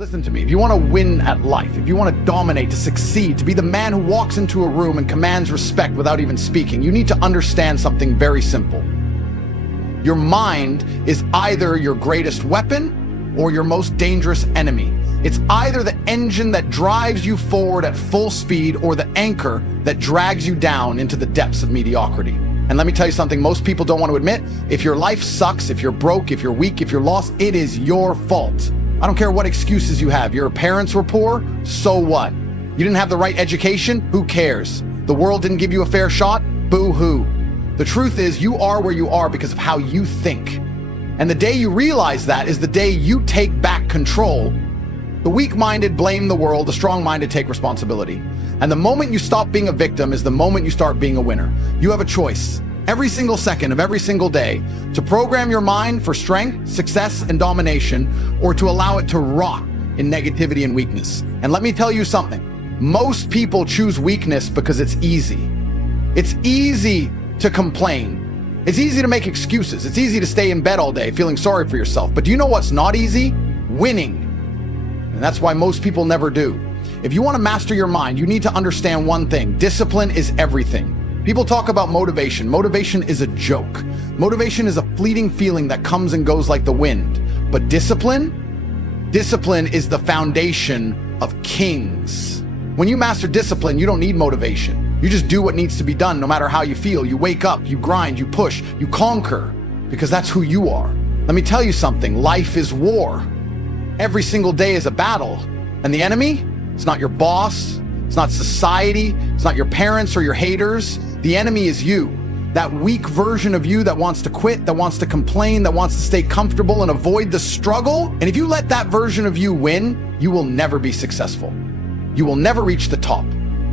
Listen to me, if you want to win at life, if you want to dominate, to succeed, to be the man who walks into a room and commands respect without even speaking, you need to understand something very simple. Your mind is either your greatest weapon or your most dangerous enemy. It's either the engine that drives you forward at full speed or the anchor that drags you down into the depths of mediocrity. And let me tell you something most people don't want to admit. If your life sucks, if you're broke, if you're weak, if you're lost, it is your fault. I don't care what excuses you have. Your parents were poor, so what? You didn't have the right education, who cares? The world didn't give you a fair shot, boo-hoo. The truth is you are where you are because of how you think. And the day you realize that is the day you take back control. The weak-minded blame the world, the strong-minded take responsibility. And the moment you stop being a victim is the moment you start being a winner. You have a choice every single second of every single day to program your mind for strength, success, and domination, or to allow it to rot in negativity and weakness. And let me tell you something. Most people choose weakness because it's easy. It's easy to complain. It's easy to make excuses. It's easy to stay in bed all day feeling sorry for yourself. But do you know what's not easy? Winning. And that's why most people never do. If you want to master your mind, you need to understand one thing. Discipline is everything. People talk about motivation. Motivation is a joke. Motivation is a fleeting feeling that comes and goes like the wind. But discipline is the foundation of kings. When you master discipline, you don't need motivation. You just do what needs to be done no matter how you feel. You wake up, you grind, you push, you conquer, because that's who you are. Let me tell you something. Life is war. Every single day is a battle. And the enemy? It's not your boss. It's not society. It's not your parents or your haters. The enemy is you. That weak version of you that wants to quit, that wants to complain, that wants to stay comfortable and avoid the struggle. And if you let that version of you win, you will never be successful. You will never reach the top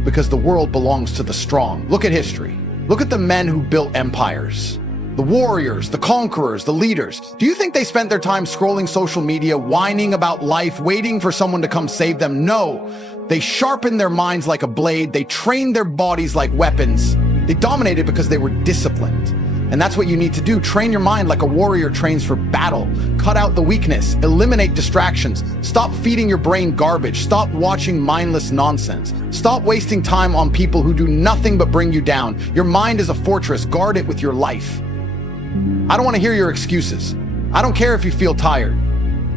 because the world belongs to the strong. Look at history. Look at the men who built empires. The warriors, the conquerors, the leaders. Do you think they spent their time scrolling social media, whining about life, waiting for someone to come save them? No. They sharpened their minds like a blade. They trained their bodies like weapons. They dominated because they were disciplined. And that's what you need to do. Train your mind like a warrior trains for battle. Cut out the weakness. Eliminate distractions. Stop feeding your brain garbage. Stop watching mindless nonsense. Stop wasting time on people who do nothing but bring you down. Your mind is a fortress. Guard it with your life. I don't want to hear your excuses. I don't care if you feel tired.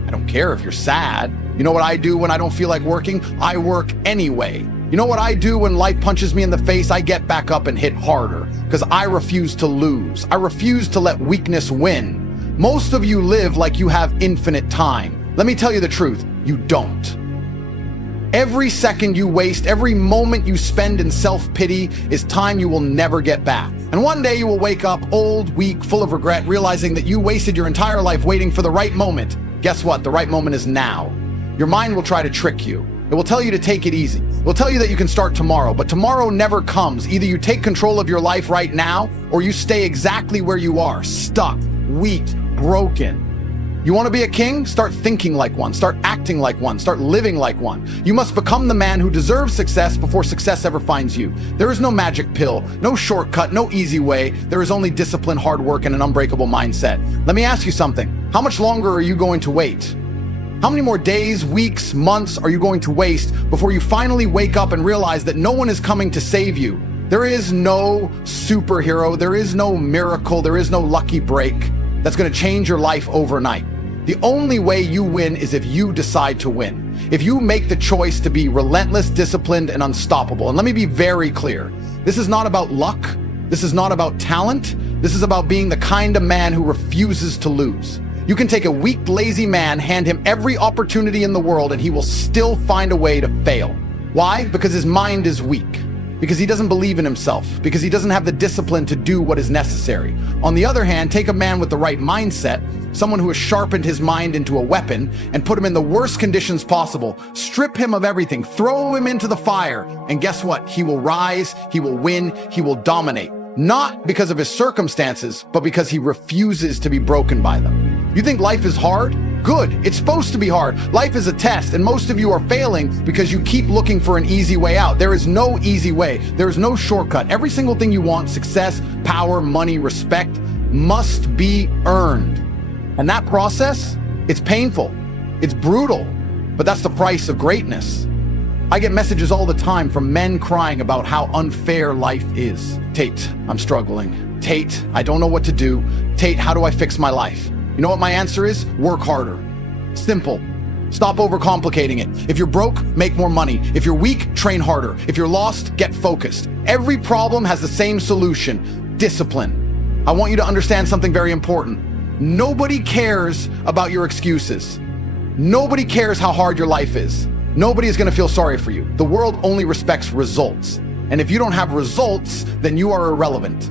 I don't care if you're sad. You know what I do when I don't feel like working? I work anyway. You know what I do when life punches me in the face? I get back up and hit harder because I refuse to lose. I refuse to let weakness win. Most of you live like you have infinite time. Let me tell you the truth, you don't. Every second you waste, every moment you spend in self-pity is time you will never get back. And one day you will wake up old, weak, full of regret, realizing that you wasted your entire life waiting for the right moment. Guess what? The right moment is now. Your mind will try to trick you. It will tell you to take it easy. It will tell you that you can start tomorrow, but tomorrow never comes. Either you take control of your life right now, or you stay exactly where you are, stuck, weak, broken. You want to be a king? Start thinking like one. Start acting like one. Start living like one. You must become the man who deserves success before success ever finds you. There is no magic pill, no shortcut, no easy way. There is only discipline, hard work, and an unbreakable mindset. Let me ask you something. How much longer are you going to wait? How many more days, weeks, months are you going to waste before you finally wake up and realize that no one is coming to save you? There is no superhero. There is no miracle. There is no lucky break that's going to change your life overnight. The only way you win is if you decide to win. If you make the choice to be relentless, disciplined, and unstoppable. And let me be very clear. This is not about luck. This is not about talent. This is about being the kind of man who refuses to lose. You can take a weak, lazy man, hand him every opportunity in the world, and he will still find a way to fail. Why? Because his mind is weak. Because he doesn't believe in himself, because he doesn't have the discipline to do what is necessary. On the other hand, take a man with the right mindset, someone who has sharpened his mind into a weapon, and put him in the worst conditions possible. Strip him of everything, throw him into the fire, and guess what? He will rise, he will win, he will dominate. Not because of his circumstances, but because he refuses to be broken by them. You think life is hard? Good. It's supposed to be hard. Life is a test, and most of you are failing because you keep looking for an easy way out. There is no easy way. There is no shortcut. Every single thing you want, success, power, money, respect, must be earned. And that process, it's painful. It's brutal, but that's the price of greatness. I get messages all the time from men crying about how unfair life is. Tate, I'm struggling. Tate, I don't know what to do. Tate, how do I fix my life? You know what my answer is? Work harder. Simple. Stop overcomplicating it. If you're broke, make more money. If you're weak, train harder. If you're lost, get focused. Every problem has the same solution: discipline. I want you to understand something very important. Nobody cares about your excuses. Nobody cares how hard your life is. Nobody is going to feel sorry for you. The world only respects results. And if you don't have results, then you are irrelevant.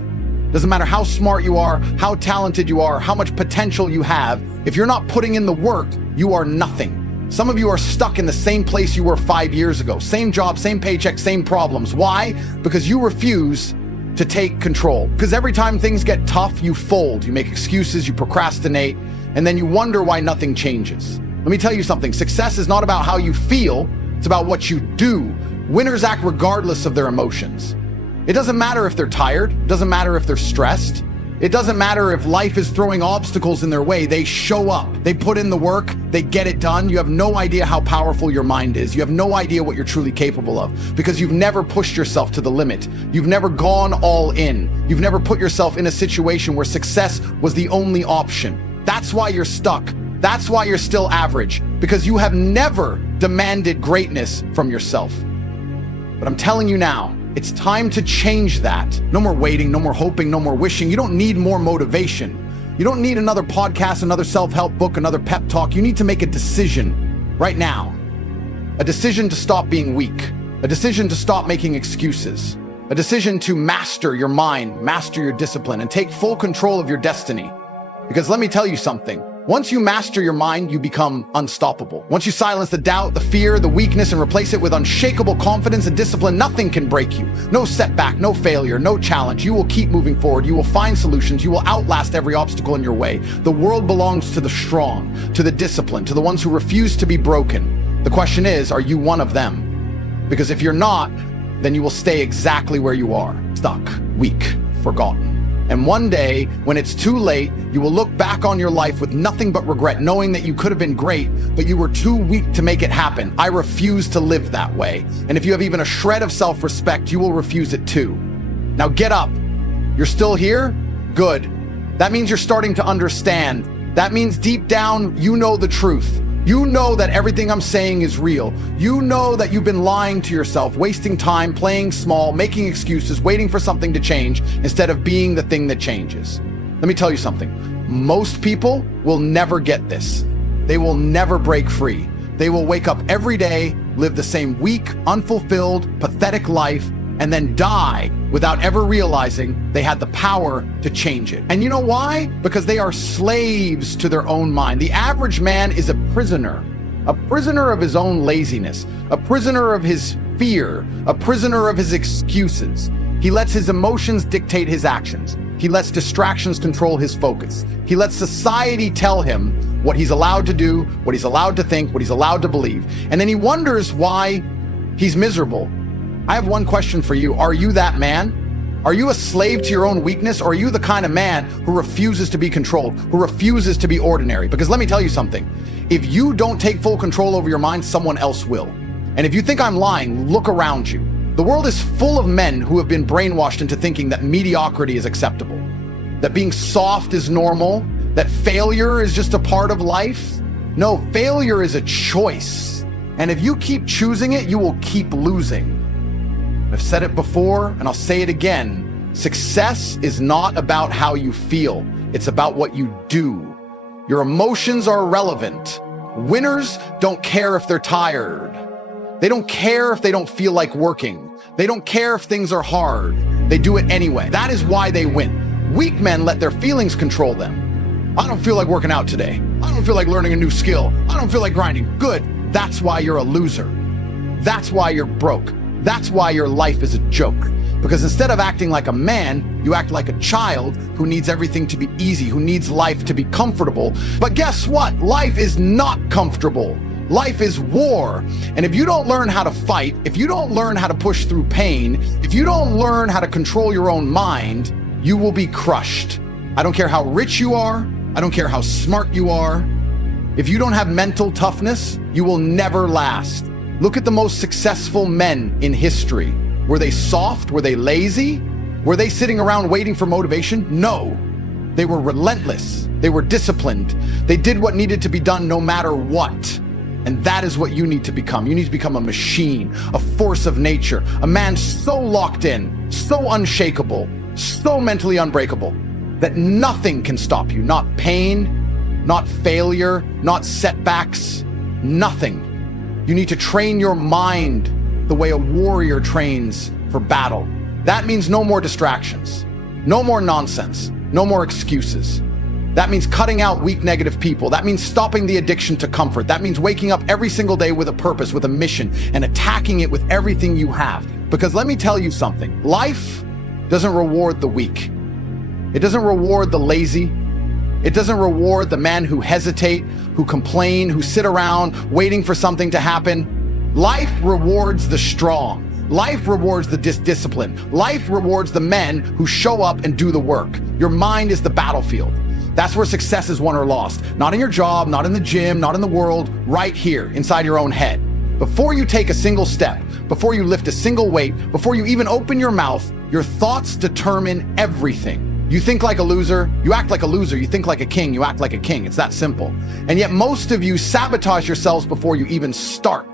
Doesn't matter how smart you are, how talented you are, how much potential you have. If you're not putting in the work, you are nothing. Some of you are stuck in the same place you were 5 years ago. Same job, same paycheck, same problems. Why? Because you refuse to take control. Because every time things get tough, you fold, you make excuses, you procrastinate, and then you wonder why nothing changes. Let me tell you something. Success is not about how you feel. It's about what you do. Winners act regardless of their emotions. It doesn't matter if they're tired. It doesn't matter if they're stressed. It doesn't matter if life is throwing obstacles in their way. They show up. They put in the work. They get it done. You have no idea how powerful your mind is. You have no idea what you're truly capable of because you've never pushed yourself to the limit. You've never gone all in. You've never put yourself in a situation where success was the only option. That's why you're stuck. That's why you're still average, because you have never demanded greatness from yourself. But I'm telling you now, it's time to change that. No more waiting, no more hoping, no more wishing. You don't need more motivation. You don't need another podcast, another self-help book, another pep talk. You need to make a decision right now. A decision to stop being weak. A decision to stop making excuses. A decision to master your mind, master your discipline, and take full control of your destiny. Because let me tell you something. Once you master your mind, you become unstoppable. Once you silence the doubt, the fear, the weakness, and replace it with unshakable confidence and discipline, nothing can break you. No setback, no failure, no challenge. You will keep moving forward. You will find solutions. You will outlast every obstacle in your way. The world belongs to the strong, to the disciplined, to the ones who refuse to be broken. The question is, are you one of them? Because if you're not, then you will stay exactly where you are, stuck, weak, forgotten. And one day, when it's too late, you will look back on your life with nothing but regret, knowing that you could have been great, but you were too weak to make it happen. I refuse to live that way. And if you have even a shred of self-respect, you will refuse it too. Now get up. You're still here? Good. That means you're starting to understand. That means deep down, you know the truth. You know that everything I'm saying is real. You know that you've been lying to yourself, wasting time, playing small, making excuses, waiting for something to change instead of being the thing that changes. Let me tell you something. Most people will never get this. They will never break free. They will wake up every day, live the same weak, unfulfilled, pathetic life, and then die without ever realizing they had the power to change it. And you know why? Because they are slaves to their own mind. The average man is a prisoner of his own laziness, a prisoner of his fear, a prisoner of his excuses. He lets his emotions dictate his actions. He lets distractions control his focus. He lets society tell him what he's allowed to do, what he's allowed to think, what he's allowed to believe. And then he wonders why he's miserable. I have one question for you. Are you that man? Are you a slave to your own weakness, or are you the kind of man who refuses to be controlled, who refuses to be ordinary? Because let me tell you something. If you don't take full control over your mind, someone else will. And if you think I'm lying, look around you. The world is full of men who have been brainwashed into thinking that mediocrity is acceptable, that being soft is normal, that failure is just a part of life. No, failure is a choice. And if you keep choosing it, you will keep losing. I've said it before, and I'll say it again. Success is not about how you feel. It's about what you do. Your emotions are irrelevant. Winners don't care if they're tired. They don't care if they don't feel like working. They don't care if things are hard. They do it anyway. That is why they win. Weak men let their feelings control them. I don't feel like working out today. I don't feel like learning a new skill. I don't feel like grinding. Good. That's why you're a loser. That's why you're broke. That's why your life is a joke. Because instead of acting like a man, you act like a child who needs everything to be easy, who needs life to be comfortable. But guess what? Life is not comfortable. Life is war. And if you don't learn how to fight, if you don't learn how to push through pain, if you don't learn how to control your own mind, you will be crushed. I don't care how rich you are. I don't care how smart you are. If you don't have mental toughness, you will never last. Look at the most successful men in history. Were they soft? Were they lazy? Were they sitting around waiting for motivation? No. They were relentless. They were disciplined. They did what needed to be done no matter what. And that is what you need to become. You need to become a machine, a force of nature, a man so locked in, so unshakable, so mentally unbreakable that nothing can stop you. Not pain, not failure, not setbacks, nothing. You need to train your mind the way a warrior trains for battle. That means no more distractions, no more nonsense, no more excuses. That means cutting out weak, negative people. That means stopping the addiction to comfort. That means waking up every single day with a purpose, with a mission, and attacking it with everything you have. Because let me tell you something, life doesn't reward the weak. It doesn't reward the lazy. It doesn't reward the men who hesitate, who complain, who sit around waiting for something to happen. Life rewards the strong. Life rewards the disciplined. Life rewards the men who show up and do the work. Your mind is the battlefield. That's where success is won or lost. Not in your job, not in the gym, not in the world, right here inside your own head. Before you take a single step, before you lift a single weight, before you even open your mouth, your thoughts determine everything. You think like a loser, you act like a loser. You think like a king, you act like a king. It's that simple. And yet most of you sabotage yourselves before you even start.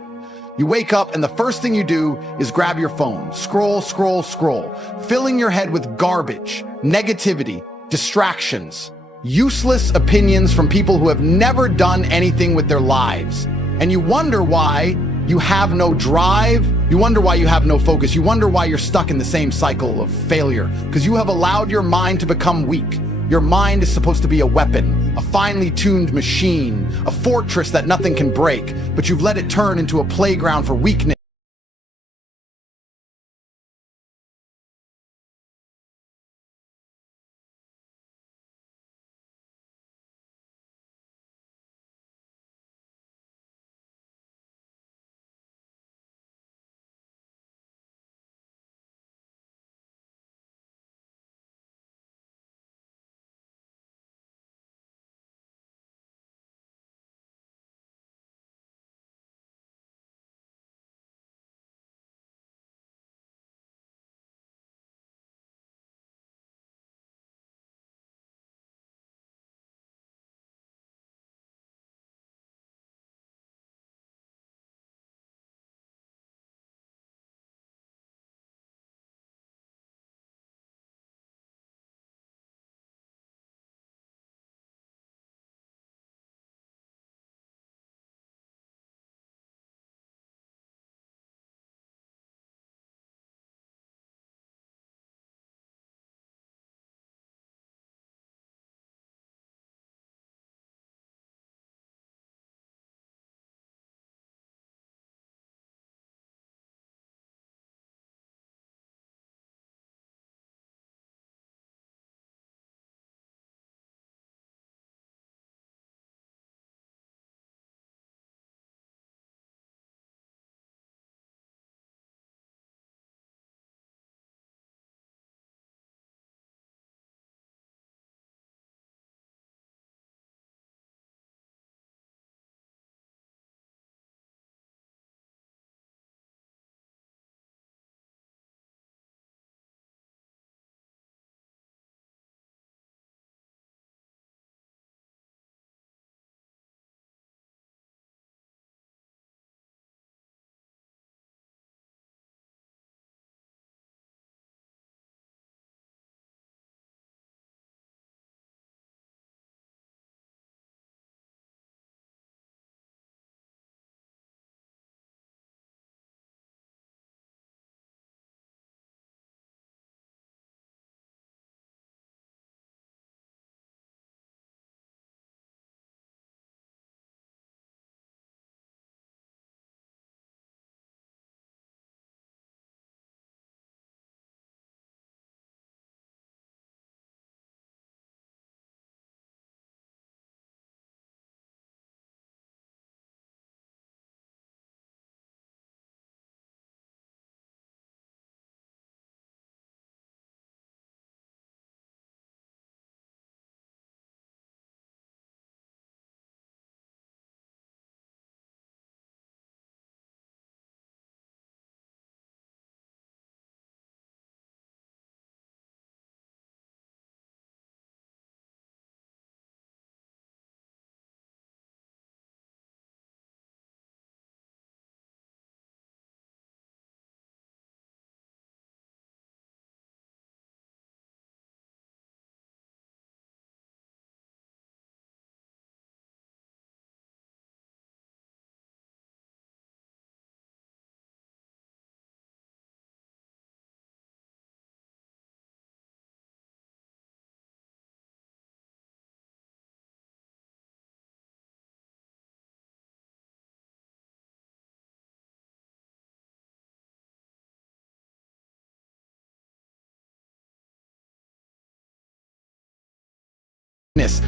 You wake up and the first thing you do is grab your phone, scroll, scroll, scroll, filling your head with garbage, negativity, distractions, useless opinions from people who have never done anything with their lives. And you wonder why you have no drive. You wonder why you have no focus. You wonder why you're stuck in the same cycle of failure, because you have allowed your mind to become weak. Your mind is supposed to be a weapon, a finely tuned machine, a fortress that nothing can break, but you've let it turn into a playground for weakness.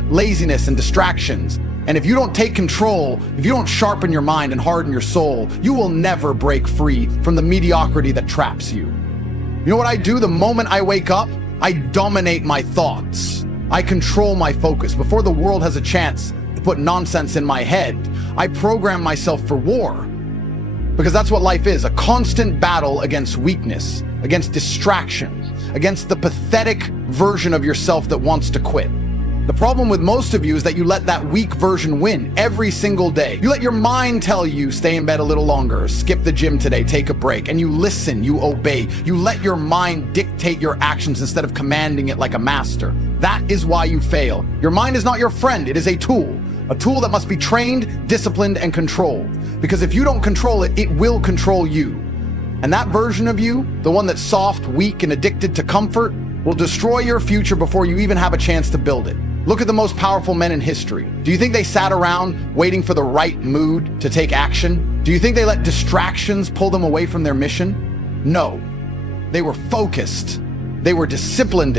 Laziness, and distractions. And if you don't take control, if you don't sharpen your mind and harden your soul, you will never break free from the mediocrity that traps you. You know what I do the moment I wake up? I dominate my thoughts. I control my focus. Before the world has a chance to put nonsense in my head, I program myself for war. Because that's what life is, a constant battle against weakness, against distraction, against the pathetic version of yourself that wants to quit. The problem with most of you is that you let that weak version win every single day. You let your mind tell you, stay in bed a little longer, skip the gym today, take a break, and you listen, you obey. You let your mind dictate your actions instead of commanding it like a master. That is why you fail. Your mind is not your friend, it is a tool that must be trained, disciplined, and controlled. Because if you don't control it, it will control you. And that version of you, the one that's soft, weak, and addicted to comfort, will destroy your future before you even have a chance to build it. Look at the most powerful men in history. Do you think they sat around waiting for the right mood to take action? Do you think they let distractions pull them away from their mission? No. They were focused. They were disciplined.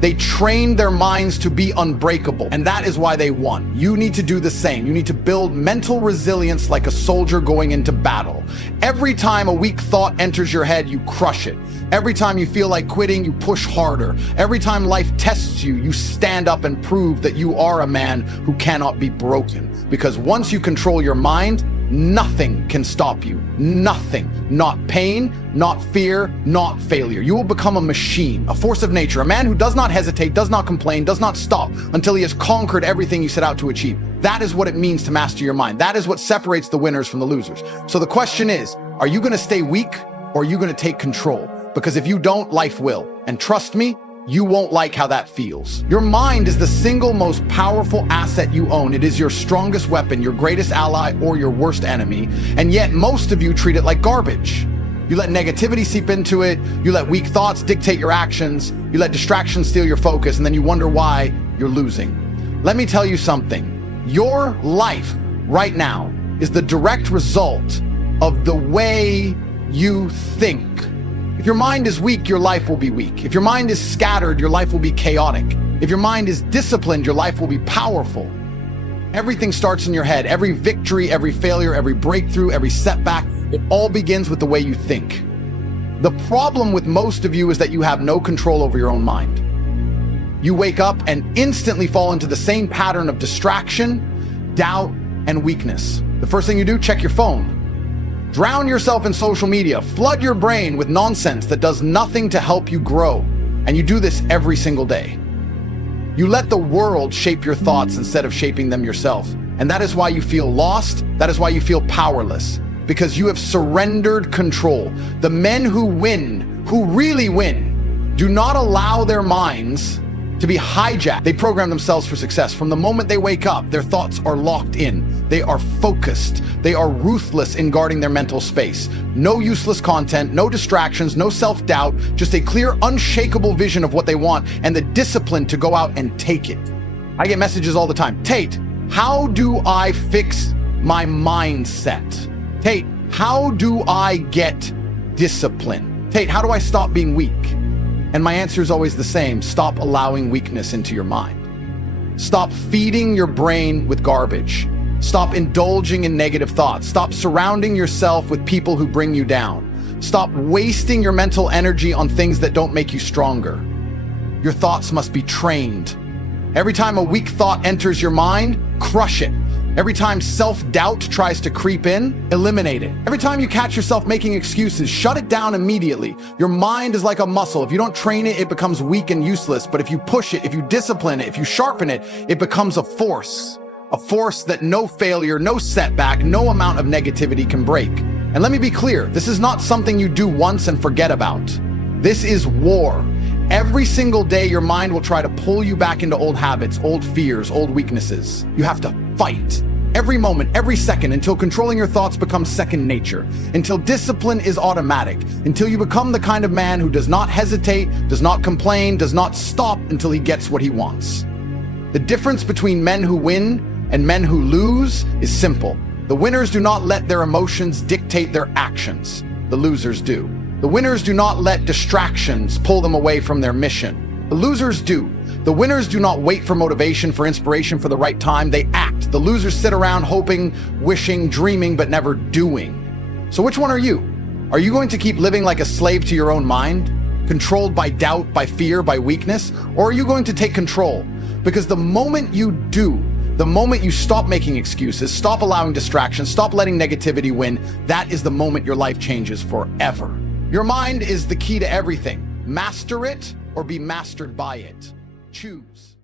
They trained their minds to be unbreakable, and that is why they won. You need to do the same. You need to build mental resilience like a soldier going into battle. Every time a weak thought enters your head, you crush it. Every time you feel like quitting, you push harder. Every time life tests you, you stand up and prove that you are a man who cannot be broken. Because once you control your mind, nothing can stop you. Nothing. Not pain, not fear, not failure. You will become a machine, a force of nature, a man who does not hesitate, does not complain, does not stop until he has conquered everything you set out to achieve. That is what it means to master your mind. That is what separates the winners from the losers. So the question is, are you going to stay weak or are you going to take control? Because if you don't, life will. And trust me, you won't like how that feels. Your mind is the single most powerful asset you own. It is your strongest weapon, your greatest ally, or your worst enemy. And yet most of you treat it like garbage. You let negativity seep into it. You let weak thoughts dictate your actions. You let distractions steal your focus, and then you wonder why you're losing. Let me tell you something. Your life right now is the direct result of the way you think. If your mind is weak, your life will be weak. If your mind is scattered, your life will be chaotic. If your mind is disciplined, your life will be powerful. Everything starts in your head. Every victory, every failure, every breakthrough, every setback, it all begins with the way you think. The problem with most of you is that you have no control over your own mind. You wake up and instantly fall into the same pattern of distraction, doubt, and weakness. The first thing you do, check your phone. Drown yourself in social media. Flood your brain with nonsense that does nothing to help you grow. And you do this every single day. You let the world shape your thoughts instead of shaping them yourself. And that is why you feel lost. That is why you feel powerless. Because you have surrendered control. The men who win, who really win, do not allow their minds to be hijacked. They program themselves for success. From the moment they wake up, their thoughts are locked in. They are focused. They are ruthless in guarding their mental space. No useless content, no distractions, no self-doubt, just a clear, unshakable vision of what they want and the discipline to go out and take it. I get messages all the time. Tate, how do I fix my mindset? Tate, how do I get discipline? Tate, how do I stop being weak? And my answer is always the same. Stop allowing weakness into your mind. Stop feeding your brain with garbage. Stop indulging in negative thoughts. Stop surrounding yourself with people who bring you down. Stop wasting your mental energy on things that don't make you stronger. Your thoughts must be trained. Every time a weak thought enters your mind, crush it. Every time self-doubt tries to creep in, eliminate it. Every time you catch yourself making excuses, shut it down immediately. Your mind is like a muscle. If you don't train it, it becomes weak and useless. But if you push it, if you discipline it, if you sharpen it, it becomes a force that no failure, no setback, no amount of negativity can break. And let me be clear, this is not something you do once and forget about. This is war. Every single day, your mind will try to pull you back into old habits, old fears, old weaknesses. You have to fight every moment, every second, until controlling your thoughts becomes second nature, until discipline is automatic, until you become the kind of man who does not hesitate, does not complain, does not stop until he gets what he wants. The difference between men who win and men who lose is simple. The winners do not let their emotions dictate their actions. The losers do. The winners do not let distractions pull them away from their mission. The losers do. The winners do not wait for motivation, for inspiration, for the right time. They act. The losers sit around hoping, wishing, dreaming, but never doing. So which one are you? Are you going to keep living like a slave to your own mind, controlled by doubt, by fear, by weakness? Or are you going to take control? Because the moment you do, the moment you stop making excuses, stop allowing distractions, stop letting negativity win, that is the moment your life changes forever. Your mind is the key to everything. Master it or be mastered by it. Choose.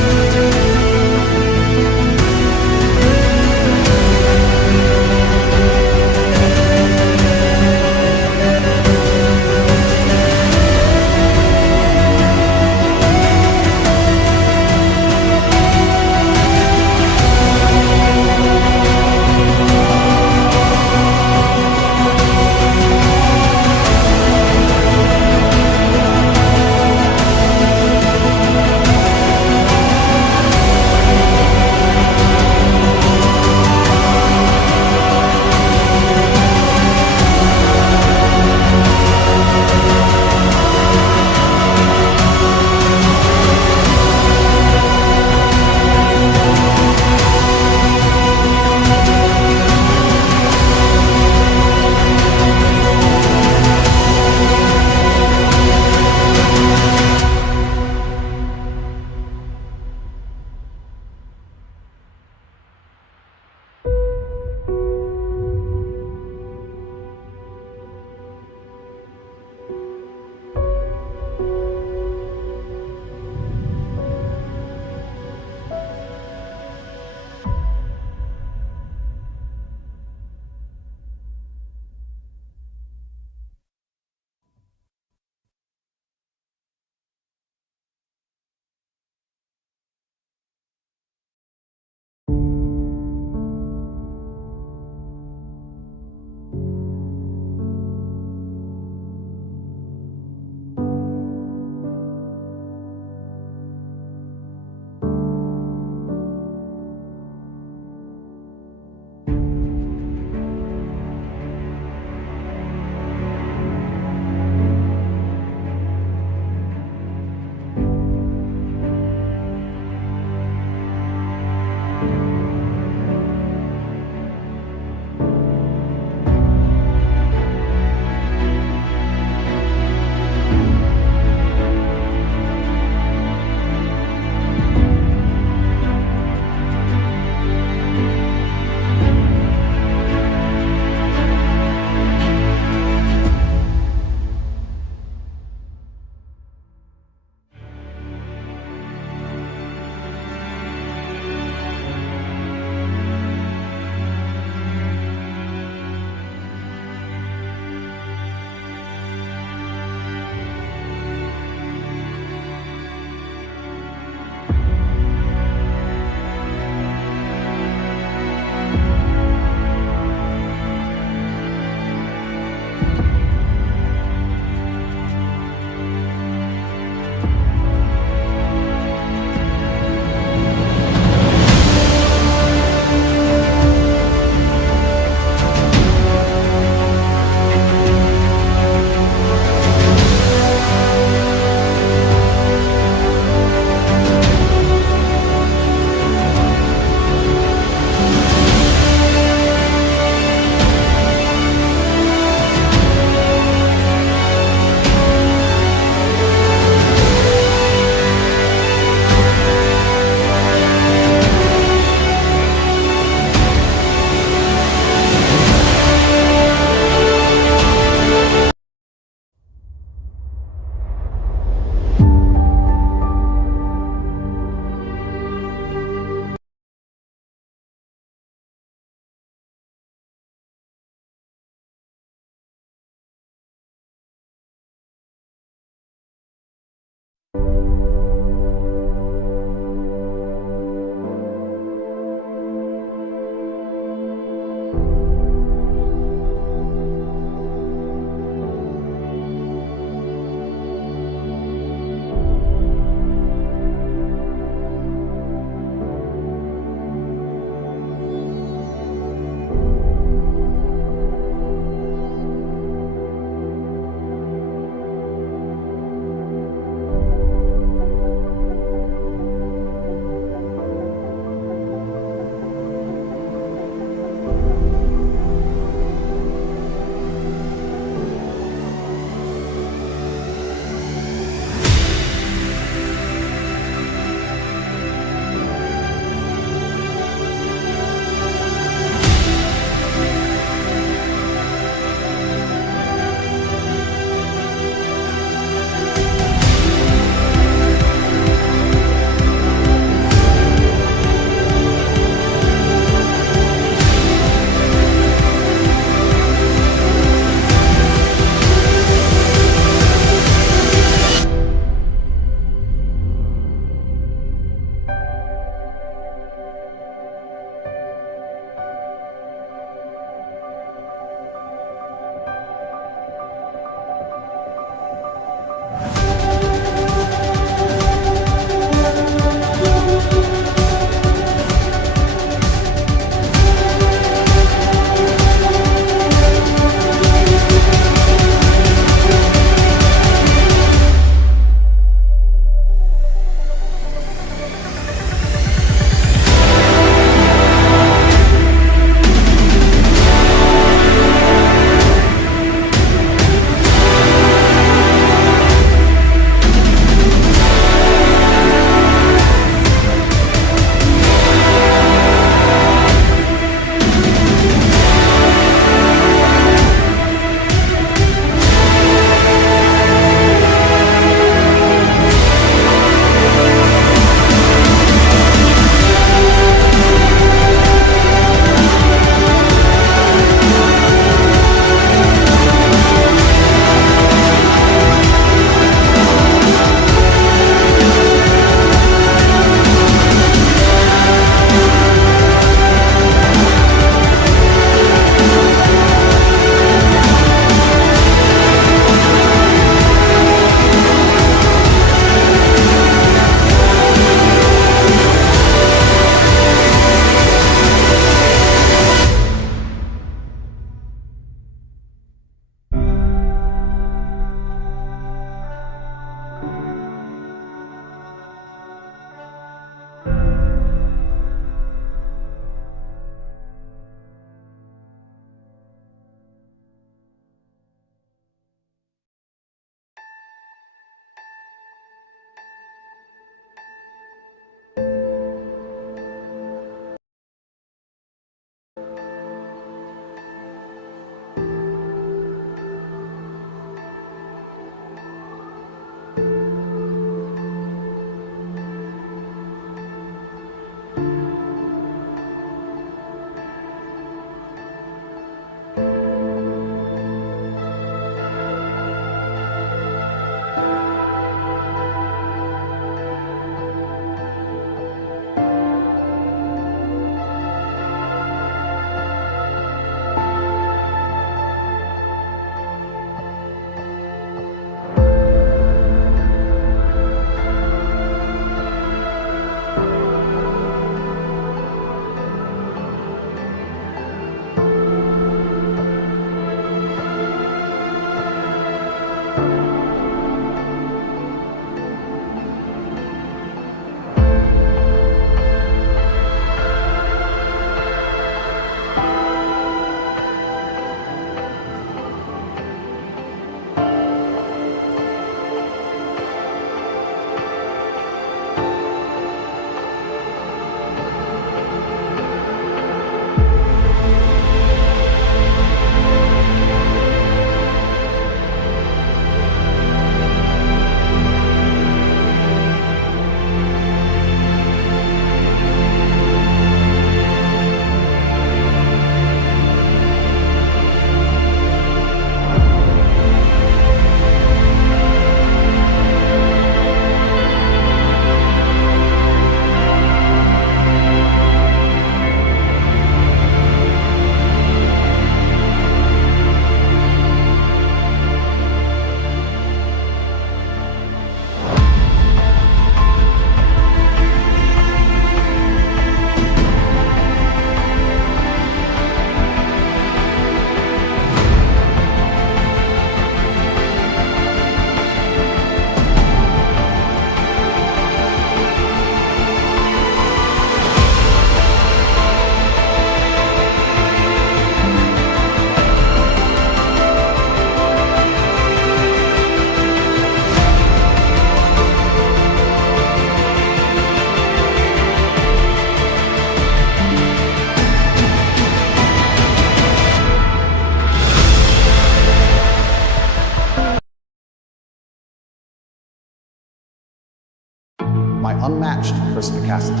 unmatched perspicacity,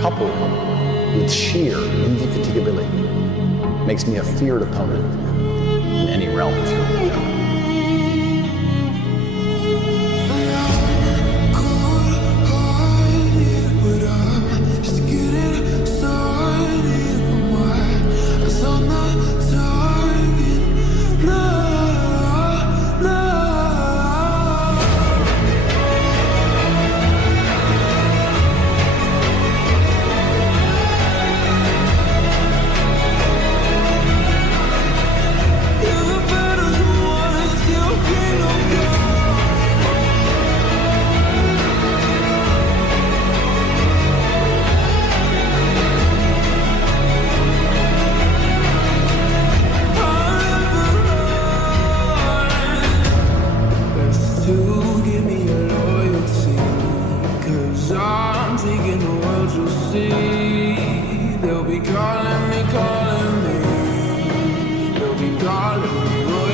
coupled with sheer indefatigability, makes me a feared opponent in any realm of your window. They'll be calling me, they'll be calling me.